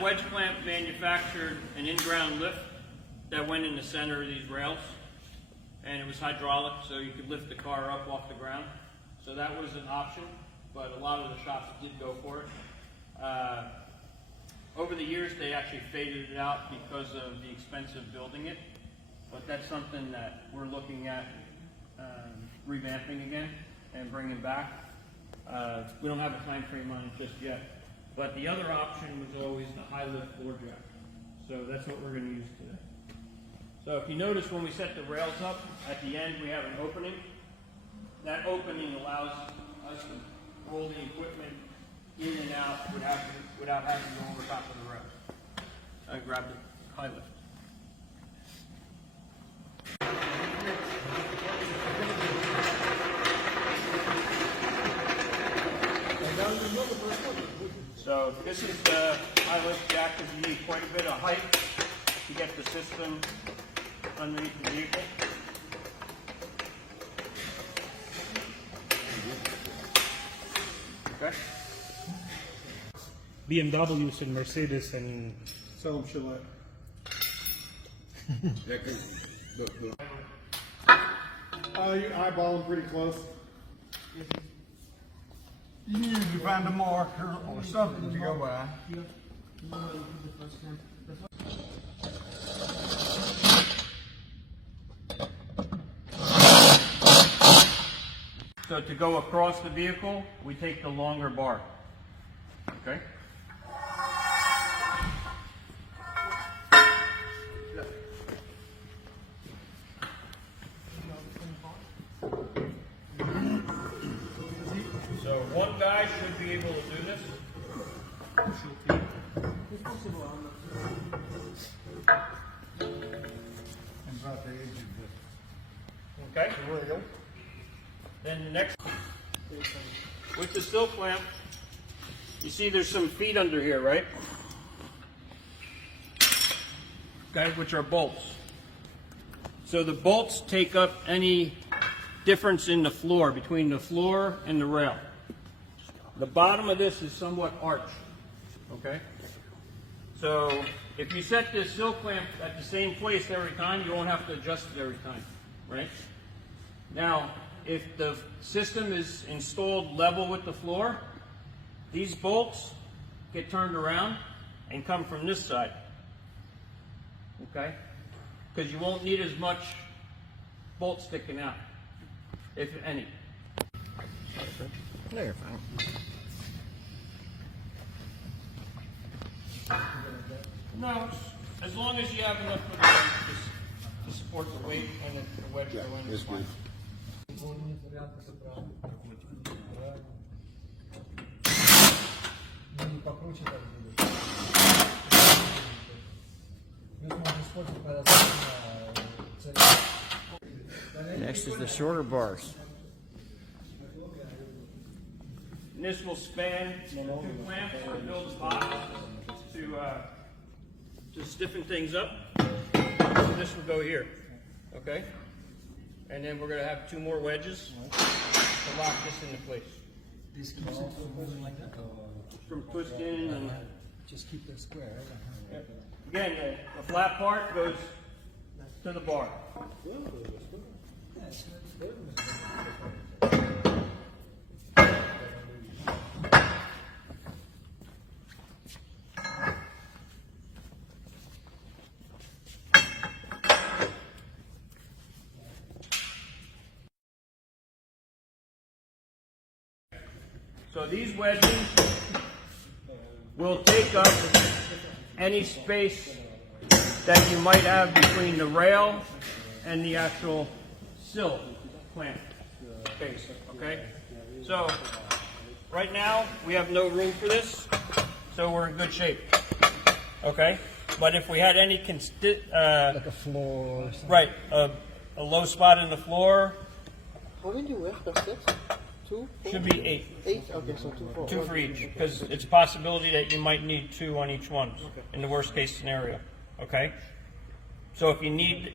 Wedge Clamp manufactured an in-ground lift that went in the center of these rails, and it was hydraulic, so you could lift the car up off the ground. So that was an option, but a lot of the shops did go for it. Over the years, they actually faded it out because of the expense of building it, but that's something that we're looking at revamping again and bringing back. We don't have a time frame on it just yet, but the other option was always the high lift floor jack. So that's what we're going to use today. So if you notice, when we set the rails up, at the end we have an opening. That opening allows us to roll the equipment in and out without having to go over top of the rails. I grab the high lift. So this is the high lift jack, because you need quite a bit of height to get the system underneath the vehicle. Okay. BMWs and Mercedes and Tell them Celette. You eyeball them pretty close. You need to find a marker or something to go by. So to go across the vehicle, we take the longer bar. Okay? So one guy should be able to do this. Okay? Then the next, with the sill clamp, you see there's some feet under here, right? Okay, which are bolts. So the bolts take up any difference in the floor, between the floor and the rail. The bottom of this is somewhat arched, okay? So if you set this sill clamp at the same place every time, you won't have to adjust it every time, right? Now, if the system is installed level with the floor, these bolts get turned around and come from this side, okay? Because you won't need as much bolt sticking out, if any. No, you're fine. No, as long as you have enough for the weight to support the weight and the wedge going in. It's fine. Next is the shorter bars. And this will span 2 clamps to build a box to stiffen things up. So this will go here, okay? And then we're going to have 2 more wedges to lock this into place. This keeps it from moving like that? From twisting and... Just keep it square, right? Again, the flat part goes to the bar. So these wedges will take up any space that you might have between the rail and the actual sill clamp space, okay? So right now we have no room for this, so we're in good shape, okay? But if we had any Like a floor or something. right, a low spot in the floor, How many do you have per set? 2? 4? should be 8. 8? Okay, so 2 for 2 for each, because it's a possibility that you might need 2 on each one in the worst case scenario, okay? So if you need